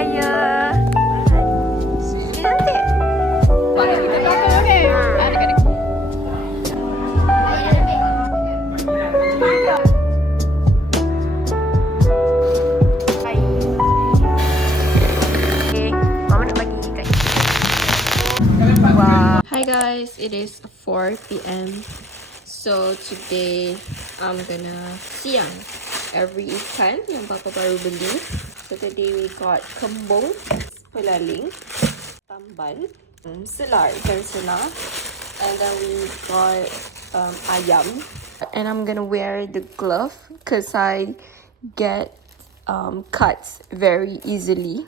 Raya. See you nanti. Hi guys, it is 4 p.m. So today I'm gonna siang every ikan yang papa baru beli. So today we got kembung, pelaling, tamban, selar, ikan selar, and then we got ayam. And I'm gonna wear the glove because I get cuts very easily.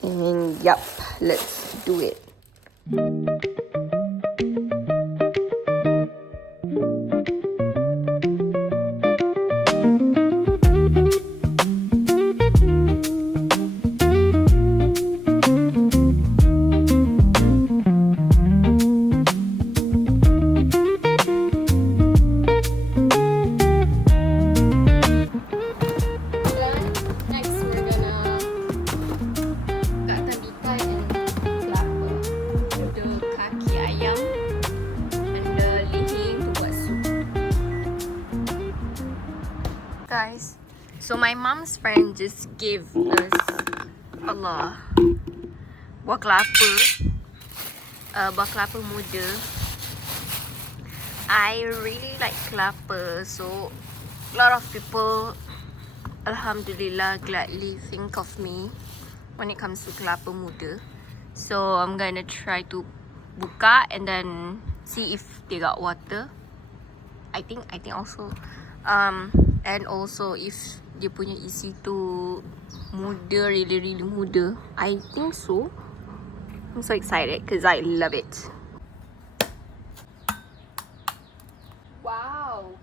And yup, let's do it. Guys, so my mom's friend just gave us buah kelapa muda. I really like kelapa, so a lot of people, alhamdulillah, gladly think of me when it comes to kelapa muda. So I'm gonna try to buka and then see if they got water. I think also and also if dia punya isi tu muda, really muda. I think so. I'm so excited because I love it. Wow.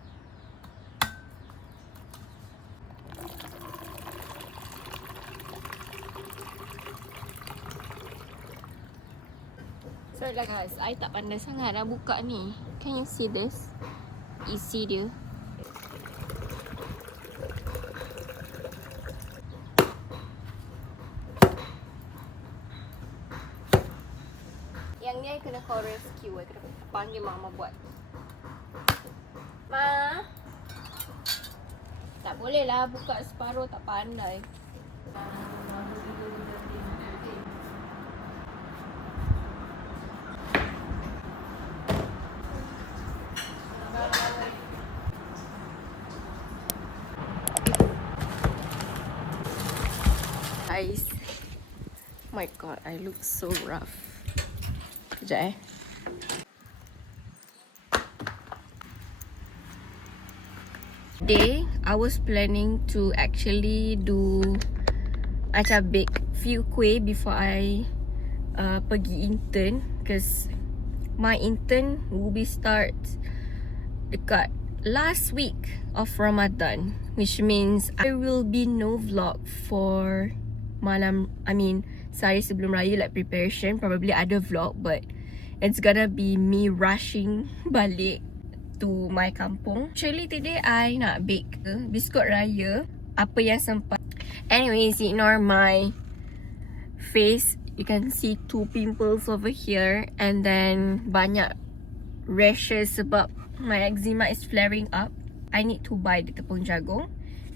Sorry lah guys, I tak pandai sangat nak buka ni. Can you see this? Isi dia. Yang ni I kena call rescue. I kena panggil mama buat. Ma, tak boleh lah buka separuh, tak pandai. Guys, oh my god, I look so rough. Sekejap Today, I was planning to actually do macam bake few kuih before I pergi intern, because my intern will be start dekat last week of Ramadan, which means there will be no vlog for sehari sebelum raya, like preparation. Probably ada vlog, but it's gonna be me rushing balik to my kampung. Actually today I nak bake biskut raya, apa yang sempat. Anyways, ignore my face. You can see 2 pimples over here, and then banyak rashes sebab my eczema is flaring up. I need to buy the tepung jagung.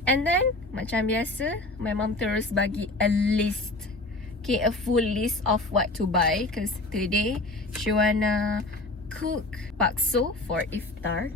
And then macam biasa, my mom terus bagi a list. Okay, a full list of what to buy, because today she wanna cook bakso for iftar.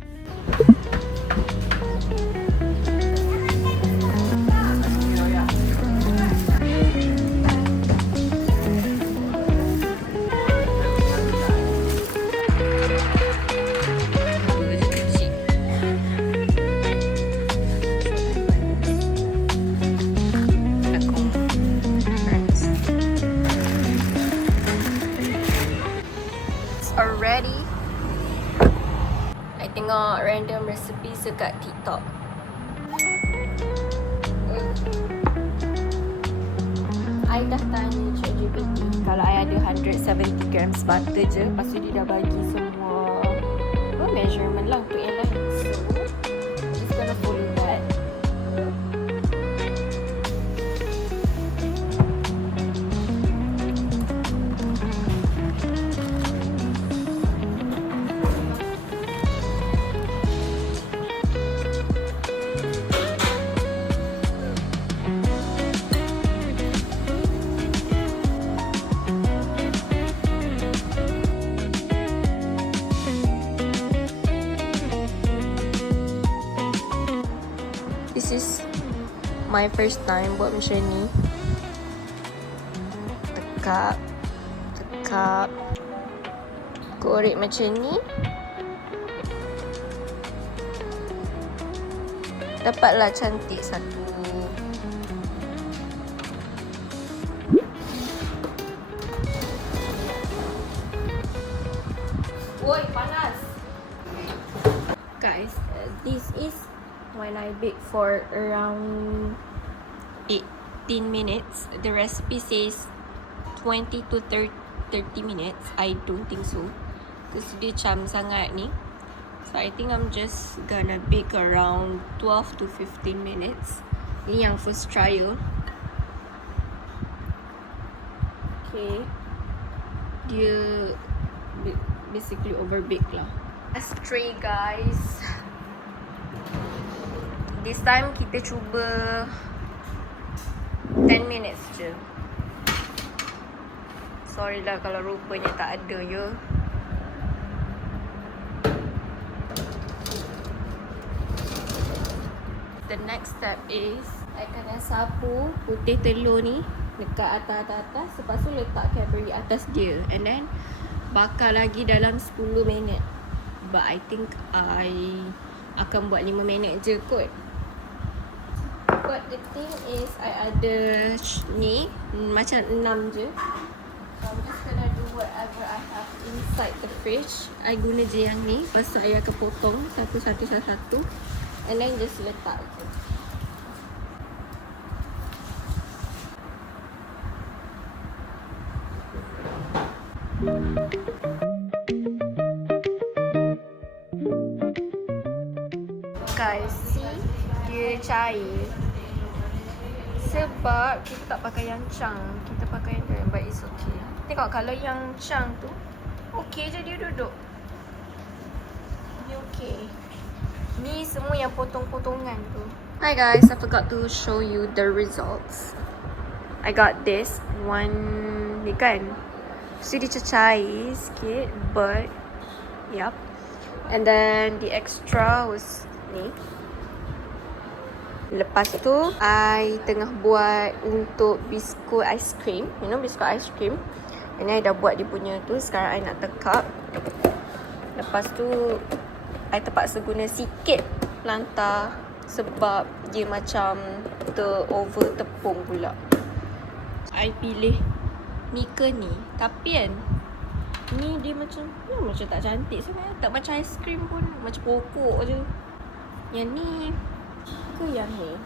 Already I tengok random recipes dekat TikTok. I dah tanya ChatGPT kalau I ada 170 grams butter je, lepas tu dia dah bagi semua measurement lah untuk yang lain. So just gonna follow that. This is my first time buat macam ni. Tekap, tekap, korek macam ni. Dapatlah cantik satu. Oi, panas. Guys, this is when I bake for around 18 minutes. The recipe says 20 to 30 minutes. I don't think so. Because dia macam sangat ni. So I think I'm just gonna bake around 12 to 15 minutes. Ini yang first trial. Okay. Dia basically overbake lah. Last tray guys. This time kita cuba 10 minutes je. Sorry lah kalau rupanya tak ada ya. The next step is I kena sapu putih telur ni dekat atas. Lepas tu letak Cadbury atas dia. And then bakar lagi dalam 10 minit. But I think I akan buat 5 minit je kot. But the thing is I ada ni macam 6 je. So I'm just gonna do whatever I have inside the fridge. I guna je yang ni. Lepas tu I akan potong satu. And then just letak je. Guys, see, dia cair. Sebab kita tak pakai yang chunk. Kita pakai yang tu, but it's okay. Tengok kalau yang chunk tu okay je dia duduk. Ni okay. Ni semua yang potong-potongan tu. Hi guys, I forgot to show you the results. I got this one ni kan. So dia cair sikit, but yup. And then the extra was ni. Lepas tu I tengah buat untuk biskut ice cream. You know biskut ice cream. And I dah buat dia punya tu. Sekarang I nak tekap. Lepas tu I terpaksa guna sikit pelantar sebab dia macam over tepung pula. I pilih ni ke ni. Tapi kan ni dia macam tak cantik sangat. Tak macam ice cream pun. Macam pokok je. Yang ni ke yang ni?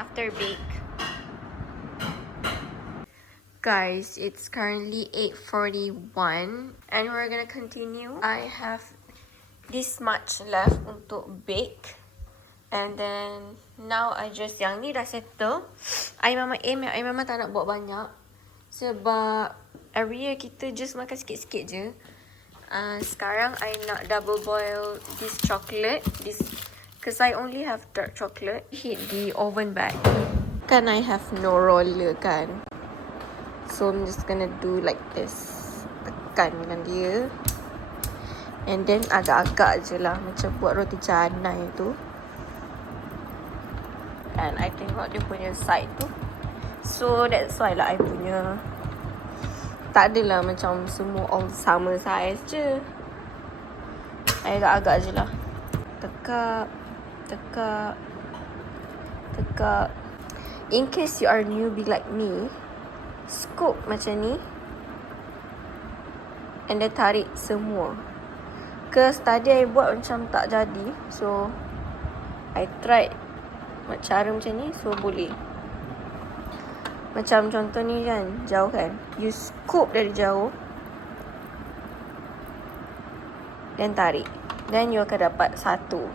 After bake. Guys, it's currently 8:41 and we're gonna continue. I have this much left untuk bake. And then now I just yang ni dah settle. I memang tak nak buat banyak sebab every year kita just makan sikit-sikit je. Sekarang I nak double boil this chocolate, because I only have dark chocolate. Heat the oven back. Kan I have no roller kan. So I'm just gonna do like this. Tekankan dia. And then agak-agak je lah. Macam buat roti canai tu. And I tengok dia punya side tu. So that's why lah I punya. Tak adalah macam semua all sama size je. I agak-agak je lah. Tekap. Tekap. Tekap. In case you are newbie like me, scoop macam ni. And then tarik semua. Because tadi I buat macam tak jadi. So I tried cara macam ni. So boleh. Macam contoh ni kan, jauh kan. You scoop dari jauh. Dan tarik. Then you akan dapat satu.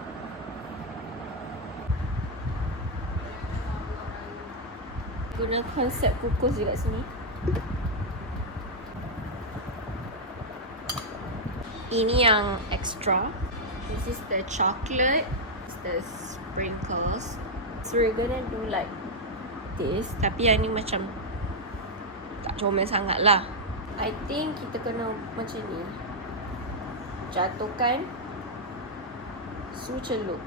Guna konsep kukus juga sini. Ini yang extra. This is the chocolate. This is the sprinkles. So we're gonna do like this. Tapi yang ni macam tak comel sangat lah. I think kita kena macam ni. Jatuhkan. Su celup.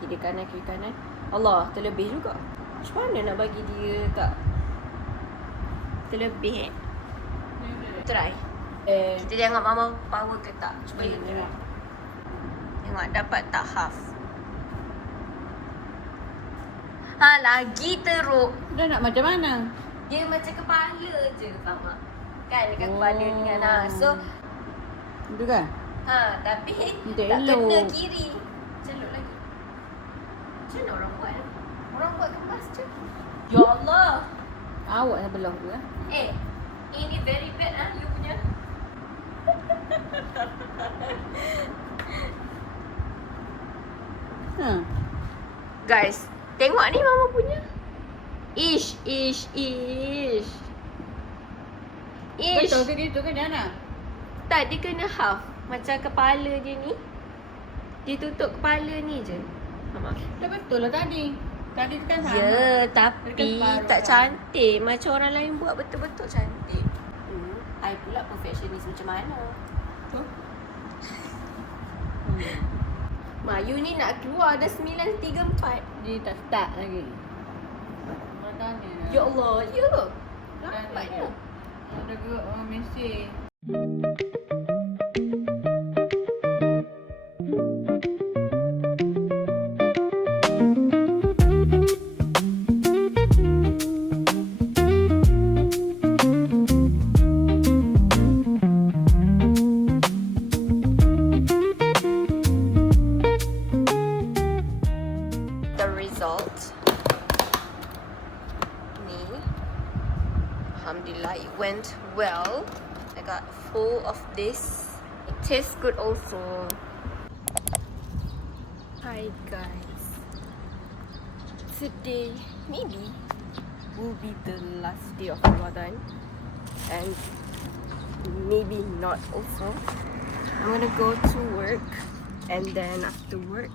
Kiri kanan, kiri kanan. Allah, terlebih juga. Macam mana nak bagi dia tak terlebih Try. Kita tengok Mama power ke tak. Cuba tengok. Tengok dapat tak half. Ha, lagi teruk. Dah nak macam mana? Dia macam kepala je, faham tak? Kan dekat kepala ni kan. Ha. So, Itu kan? tapi Dia tak elok. kena kiri. Celup lagi. Macam mana orang buat? Orang buat kemas je. Ya Allah. Awak dah belah tu Ini very bad you punya. Guys, tengok ni Mama punya. Ish. Betul ke gitu kan Jana? Tak, dia kena half. Macam kepala dia ni. Dia tutup kepala ni je. Mama. Dah betul lah tadi. Tadi tu kan sama. Ya, tapi Dekat separuh tak kan? cantik. Macam orang lain buat betul-betul cantik. I pula perfectionist macam mana? Ma, you ni nak keluar dah 9.34. Dia tak start lagi. Mana ni? Ya Allah, ya. Dah Lambatnya. Ada ke mesej. The result ni, alhamdulillah, it went well. I got full of this. It tastes good also. Hi guys, today maybe will be the last day of Ramadan, and maybe not also. I'm gonna go to work, and then after work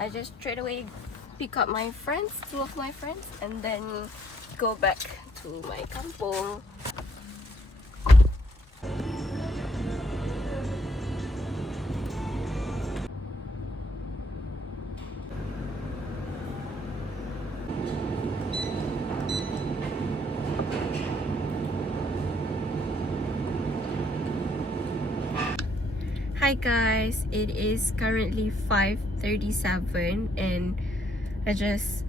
I just straight away pick up my friends, 2 of my friends, and then go back to my kampung. Hi guys, it is currently 5:37 and I just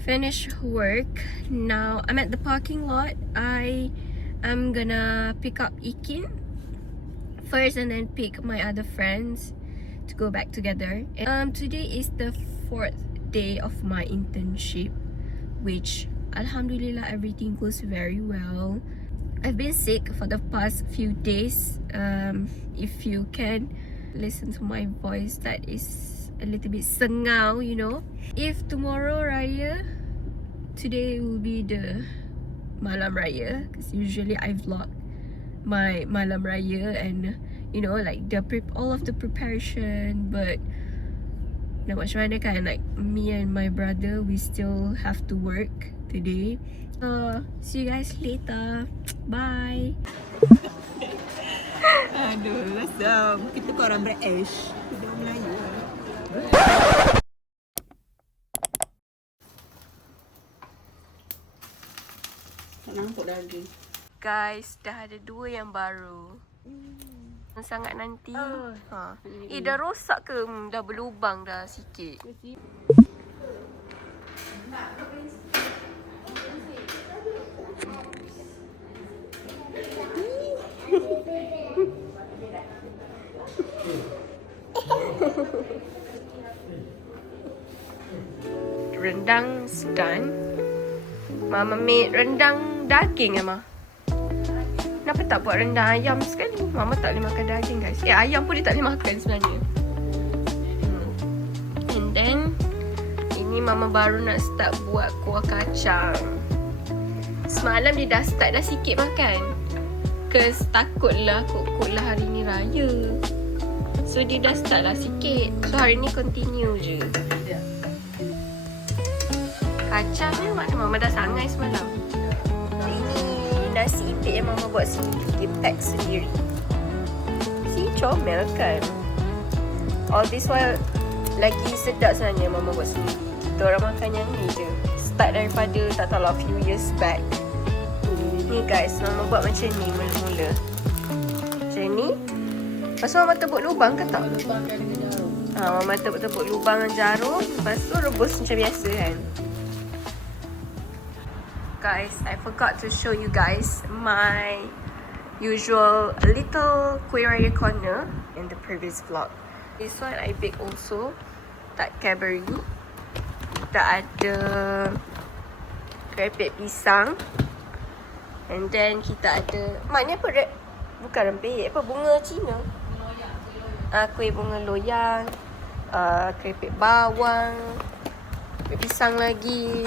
finished work. Now I'm at the parking lot. I am gonna pick up Ikin first and then pick my other friends to go back together. Today is the 4th day of my internship, which alhamdulillah everything goes very well. I've been sick for the past few days. If you can listen to my voice, that is a little bit sengau, you know. If tomorrow Raya, today will be the Malam Raya, because usually I vlog my Malam Raya and you know like all of the preparation, but nak macam mana kan, like me and my brother, we still have to work today. See you guys later. Bye. Aduh, rasam. Kita kau orang British. Kita orang Melayu. Tak nampak daging. Guys, dah ada 2 yang baru. Sangat nanti. Dah rosak ke? Dah berlubang dah sikit. Rendang done. Mama made rendang daging Ma. Kenapa tak buat rendang ayam sekali? Mama tak boleh makan daging guys. Ayam pun dia tak boleh makan sebenarnya. And then ini Mama baru nak start buat kuah kacang. Semalam dia dah start dah sikit makan. Cause takutlah kot-kot lah hari ni raya. So dia dah start lah sikit. So hari ni continue je. Kacang ni mana Mama dah sangai semalam. Ini nasi impit yang Mama buat sendiri. Dia pack sendiri. Si comel kan. All this while lagi sedap sebenarnya Mama buat sendiri. Kita orang makan yang ni je. Start daripada tak tahu lah few years back. Ni guys, Mama buat macam ni mula-mula. Macam ni. Lepas tu Mama tebuk lubang ke tak? Lubangkan dengan jarum. Mama tebuk-tebuk lubang dengan jarum. Lepas tu rebus macam biasa kan. Guys, I forgot to show you guys my usual little kuih raya corner in the previous vlog. This one I bake also. Tak Cadbury. Kita ada keripik pisang. And then kita ada, Mak ni apa? Bukan rempeyek, apa? Bunga Cina. Kuih bunga loyang. Keripik bawang. Keripik pisang lagi.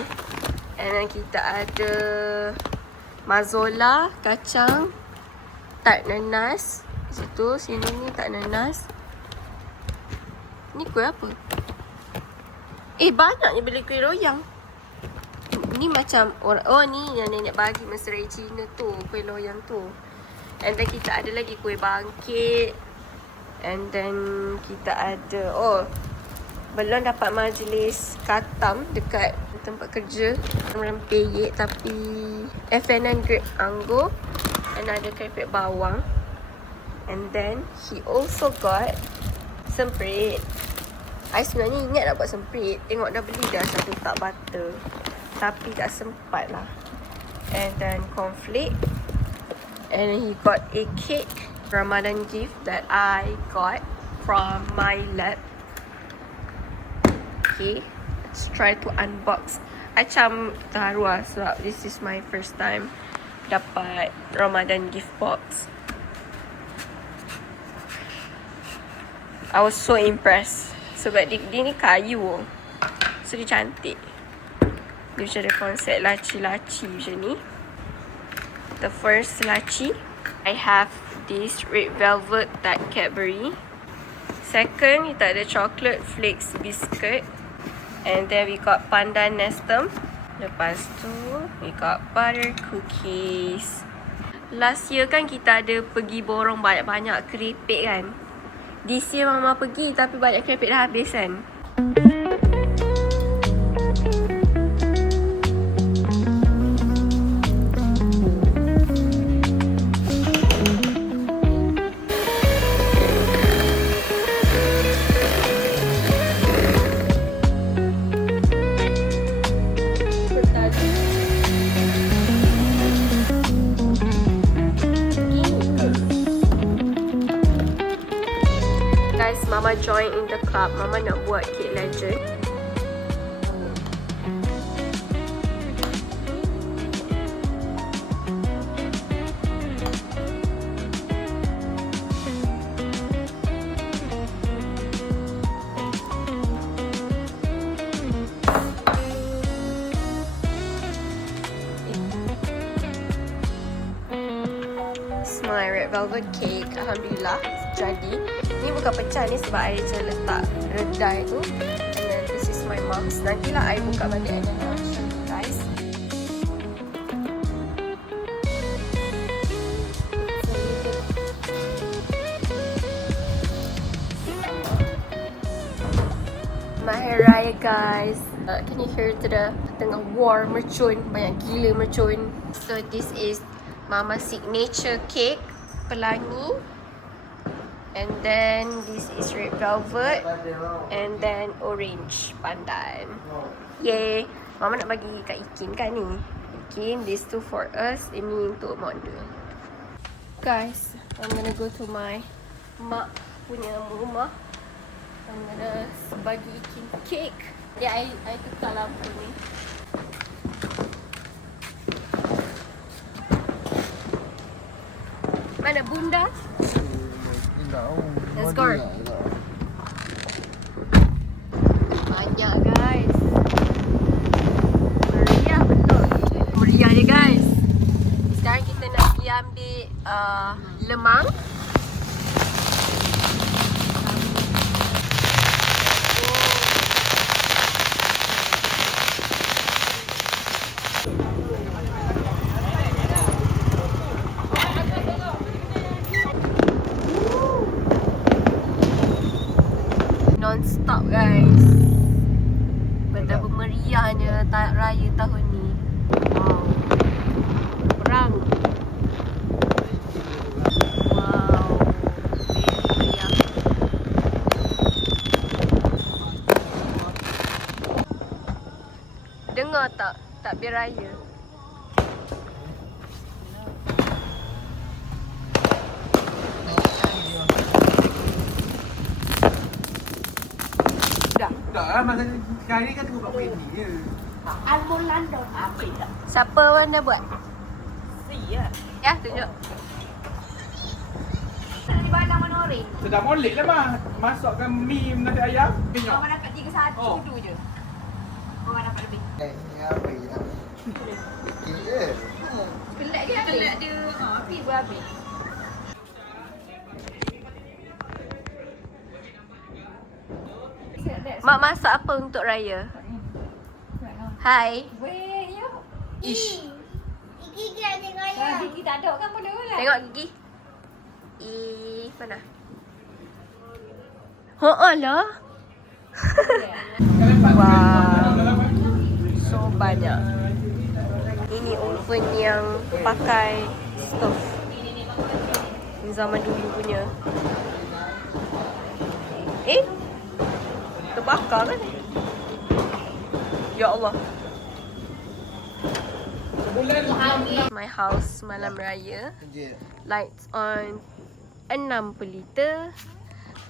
And then kita ada mazola, kacang, tart nanas. Situ, sini ni tart nanas. Ni kuih apa? Banyaknya beli kuih loyang. Ni macam orang, oh ni yang nenek bagi masa raya Cina tu, kuih loyang tu. And then kita ada lagi kuih bangkit. And then kita ada, belum dapat majlis katam dekat tempat kerja. Rempeyek tapi F&N grade anggur. And ada keripik bawang. And then he also got semprit. I sebenarnya ingat nak buat semprit. Tengok dah beli dah satu tak butter. Tapi tak sempat lah. And then cornflake. And then he got a cake, Ramadan gift that I got from my lab. Okay, let's try to unbox. I macam terharu lah sebab this is my first time dapat Ramadan gift box. I was so impressed sebab dia ni kayu. So dia cantik. Dia macam ada konsep laci-laci macam ni. The first laci, I have this red velvet tart Cadbury. Second, kita ada chocolate flakes biscuit. And then we got pandan nestem. Lepas tu, we got butter cookies. Last year kan kita ada pergi borong banyak-banyak keripik kan. This year Mama pergi tapi banyak keripik dah habis kan. Mama join in the club. Mama nak buat cake legend. It's my red velvet cake. Alhamdulillah jadi. Ni bukan pecah ni sebab I je letak redai tu. And then this is my mom's. Nantilah I buka balik and then I'll show you guys. Mahir Raya guys. Can you hear to the tengah war mercun. Banyak gila mercun. So this is Mama signature cake. Pelangi. And then this is red velvet. And then orange pandan. Yay. Mama nak bagi kat Ikin kan ni. Ikin, these two for us. Ini untuk model. Guys, I'm gonna go to my mak punya rumah. I'm gonna bagi Ikin cake. Dia I tukar lampu ni. Mana bunda? Let's go. Banyak guys. Meriah betul. Meriah je guys. Sekarang kita nak pergi ambil lemang. stop guys. Betapa meriahnya raya tahun ni. Wow. Perang. Wow. Meriah. Dengar tak takbir raya? Tak lah, masa sekali kan tunggu kat Wendy je. Album London. Apa tak? Siapa orang dah buat? Sia. Ya, tunjuk. Di bandang mana orang? Sedap molek lah mah. Masukkan mie nasi ayam, minyak. Orang dapat 3 Oh. tu je. Orang dapat lebih. Ni apa je tak? Fikir je. Kelak dia habis. Kelak dia. Api pun habis. Mak masak apa untuk raya? Hai. Weh, ya. Ish. Gigi nak tengok ya. Gigi tak ada kan benda lah. Tengok gigi. Mana? Haa lah. Wow. So banyak. Ini oven yang pakai stove. Ini zaman dulu punya. Terbakar kan? Ya Allah. My house malam raya. Je. Lights on 60 liter.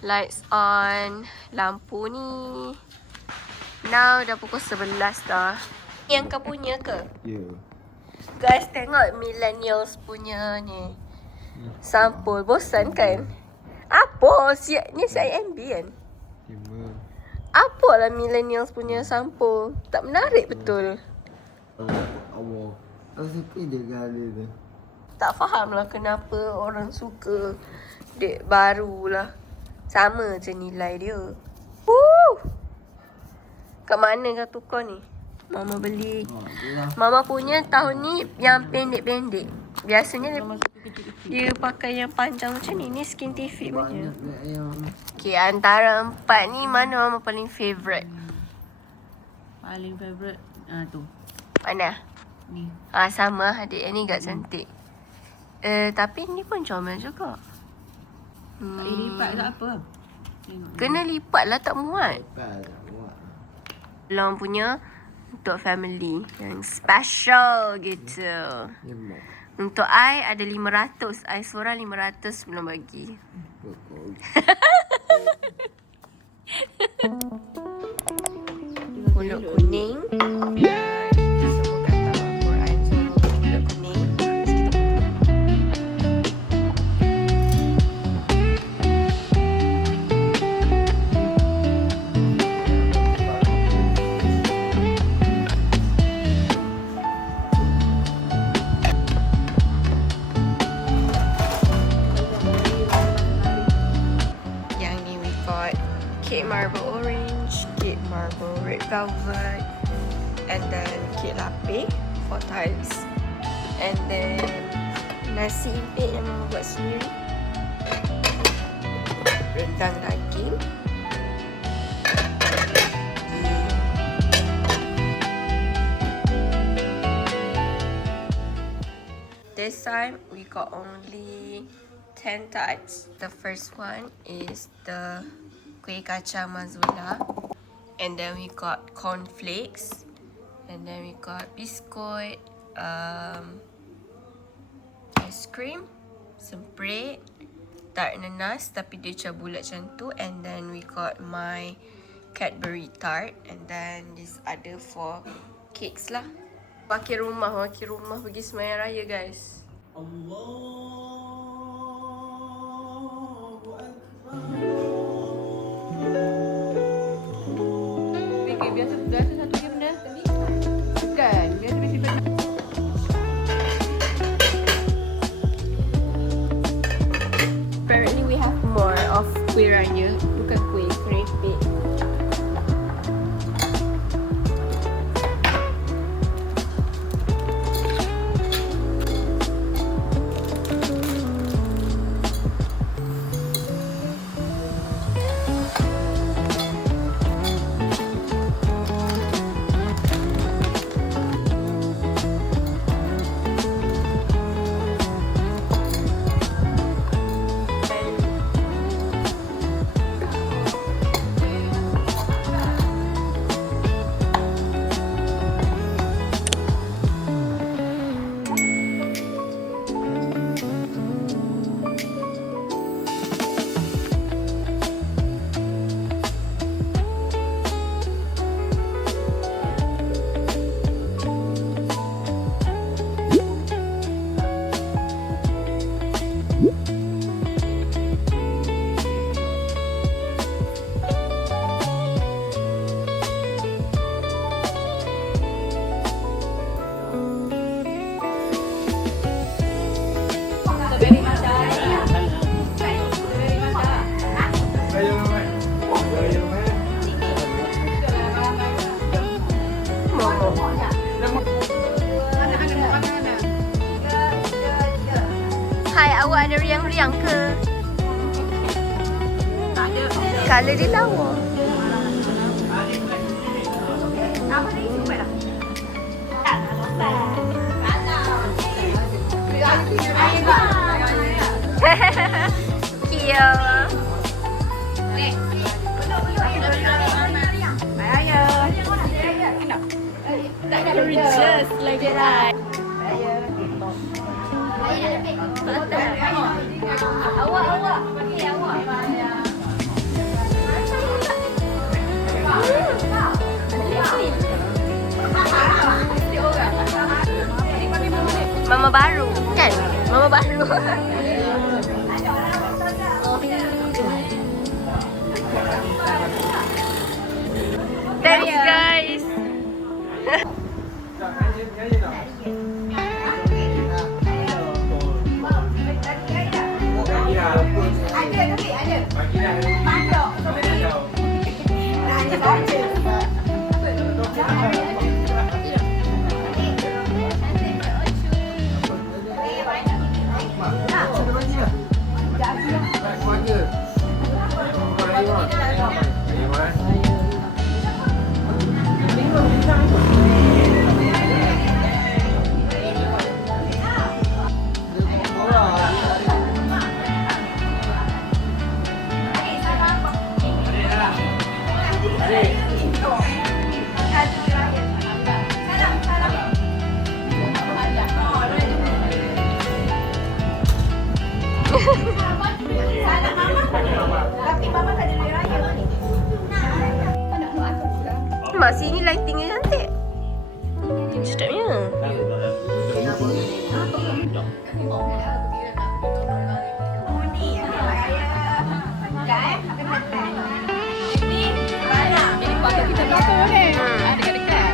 Lights on. Lampu ni. Now dah pukul 11 dah. Yang kau punya ke? Ya. Guys, tengok millennials punya ni. Sampul. Bosan kan? Apa? Ni CIMB kan? 5. Apalah millennials punya sampul? Tak menarik betul. Allah. Aku suka je gala tu. Tak faham lah kenapa orang suka dek baru lah. Sama je nilai dia. Kat mana kau tukar ni? Mama beli. Mama punya tahun ni yang pendek-pendek. Biasanya dia pakai yang panjang macam ni. Ni Skintific punya. Okay, antara 4 ni mana Mama paling favourite? Paling favourite tu. Mana? Ni. Sama adik yang ni agak cantik. Tapi ni pun comel juga. Lipat tak apa. Tengok. Kena lipat lah, tak muat. Tak muat. Long punya untuk family yang special gitu. Memang. Untuk I ada 500. I seorang 500 belum bagi. Pulut kuning. Dan semua kata Al-Quran semua pulut kuning. Yang ni we got cake marble orange, cake marble red velvet, and then cake lapis 4 times, and then nasi impit yang Mama buat sendiri, rendang daging, this time we got only 10 types. The first one is the kuih kacang mazula, and then we got cornflakes, and then we got biscuit, ice cream, some bread, tart nanas tapi dia macam bulat macam tu, and then we got my Cadbury tart, and then this other 4 cakes lah. Wakil rumah pergi sembahyang raya guys. Fikir biasa satu je benda. Kan? Biasa benda. Apparently we have more of kuih raya, bukan kuih, keripik. liang-liang ke? Color dia lawa. Cute. Just like that. Awak. Mama baru, kan? Mama baru. Thanks guys. Mak sini lightingnya cantik. Sedapnya. Jadi patut kita belakang ni. Dekat-dekat.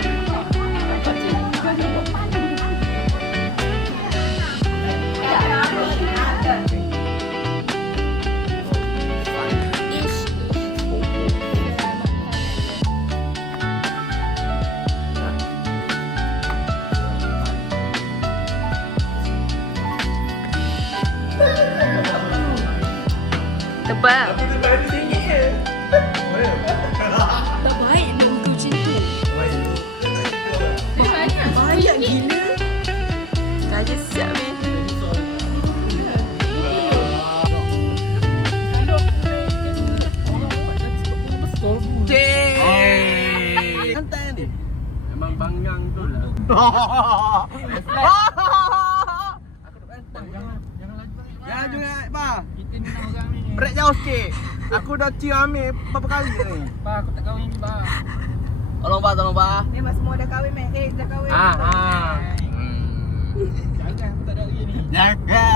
Tebal. Terbaik dong tu macam tu. Banyak gila. Saja siap ni. Santai ni. Memang bangang tu lah. Jangan juga, Pak. Kita ni orang ni. Break jauh sikit. Aku dah cium ambil berapa kali ni. Pak, aku tak kahwin ni, Pak. Tolong, Pak. Ni mas semua dah kahwin meh. Dah kahwin. Jangan, aku tak ada lagi ni. Jaga.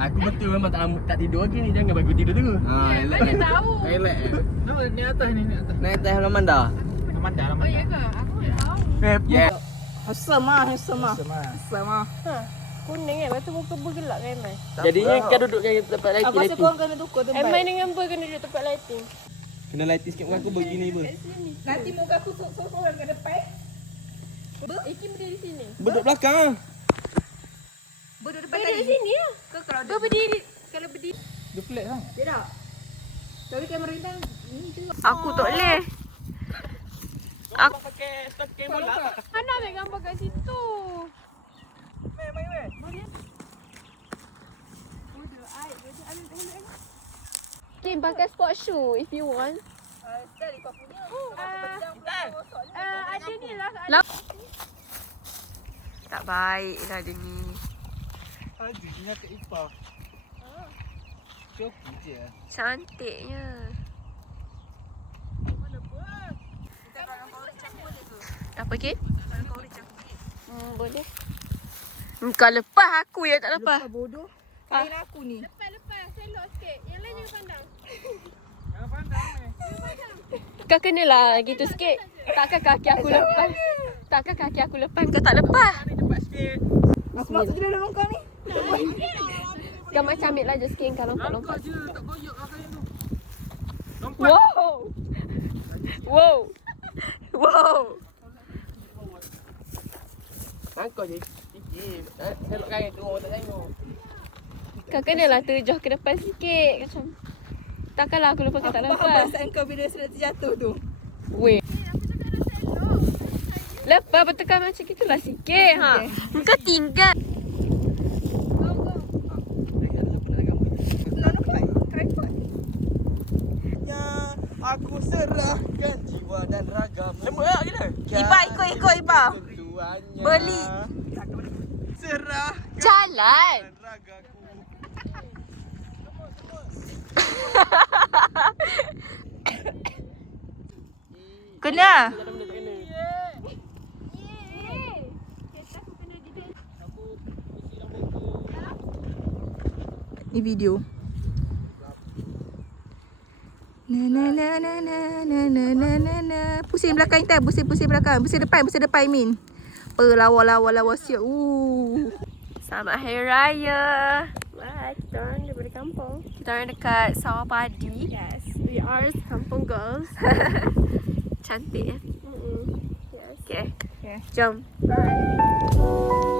Aku betul memang tak tidur lagi ni. Jangan bagi tidur tu. Mana tahu. Elek. No, ni atas ni atas. Naik teh laman dah. Aman dah, Oh ya ke? Aku tak tahu. Yeah. Sama. Kuning kan? Lepas tu muka bergelap kan Emai? Jadinya kau duduk kat tempat lighting. Aku rasa korang kena tukar tempat. Emai dengan Boy kena duduk tempat lighting. Kena lighting sikit muka aku begini pun. Nanti muka aku sorang ke depan. Iki berdiri sini. Duduk belakang ah. Duduk depan Berdiri tadi. sini lah. Ke kalau Boy berdiri. Kalau berdiri. Dia flat kan? Tidak. Tapi kamera kita ni tu. Aku tak boleh. Aku Pakai stocking bola. mana ambil gambar kat situ? Okay, pakai sport shoe if you want. Sekali kau punya. Ada ni lah. Tak baik lah dia ni. Aduh, kat Ipa. Copy je. Cantiknya. Apa ke? Boleh. Kau lepas aku yang tak lepas. Bodoh. Kain aku ni. Lepas. Selok sikit. Yang lain jangan pandang. Kau kenalah gitu sikit. Takkan kaki aku lepas. Takkan kaki aku lepas. Kau tak lepas. Aku masuk je dalam kau ni. Kau macam ambil lah je sikit. Kau lompat-lompat. je, tak goyok lah kain tu. Wow. Angkau je. Sikit. Elok kan tu orang tak tengok. Kau kenalah terjauh ke depan sikit. Macam takkanlah aku lupa kau tak nampak. Perasaan kau bila sudah terjatuh tu. Weh. Lepas bertekan macam gitulah sikit. Ha. Kau tinggal. Ya, aku serahkan jiwa dan raga. Lembut tak kita? Iba ikut Iba. Tentuannya. Beli. Serah Jalan. ragaku. Kena. Ni video. Na na na na na na na na na na. Pusing belakang Intan, pusing belakang. Pusing depan Min. Lawa siap. Selamat Hari Raya. Wah, kita orang daripada kampung. Kita orang dekat sawah padi. Yes, we are kampung girls. Cantik ya. Yes. Okay. Jom. Bye.